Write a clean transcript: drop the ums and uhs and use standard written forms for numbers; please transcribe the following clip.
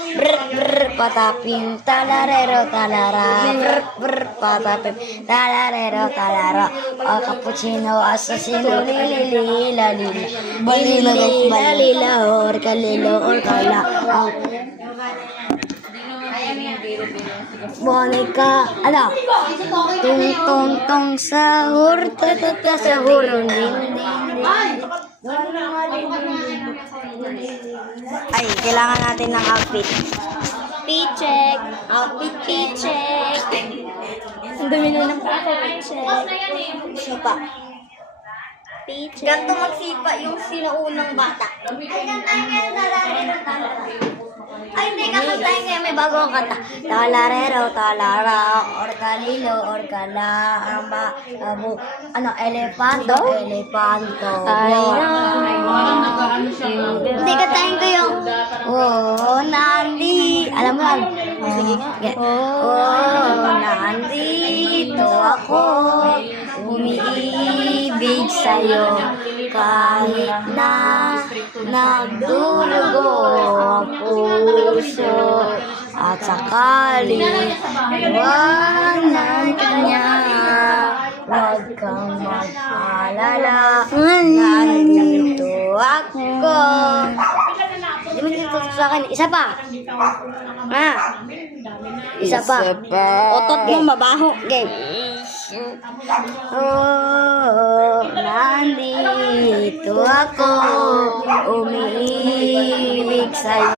Brr, brr, patapim, talarero, talara. Brr, brr, patapim, talarero, talara. O cappuccino, assassino, lili, lila, lila. Balila, guys, balila. Lila, orca, lilo, orca, la. Boneka, ano? Tung, tong, tong, sahur, tatata, sahur, ding, ding, ding. Ay, kailangan natin ng outfit. P-check. Outfit P-check. Ang dumi nun ng P-check. Sipa. P-check. Ganto magsipa yung sinaunang bata. Ay, hindi, kakantahin ngayon. May bago ang kanta. Talarero, talara, orkalilo, orkala, ama, abu, ano, elefanto, elefanto. Hindi, kantahin ko yung, oh, nandi. Alam mo lang. Sige. Oh, nandito ako, umiibig sa'yo, kahit na nagdurugo ang puso at sakali iwanan ka niya, huwag kang mag-alala, nandito ako. Di ba dito sa akin? Isa pa. Isa pa. Otot mo mabaho. Game. Oh, nandito ako, umiibig sa'yo.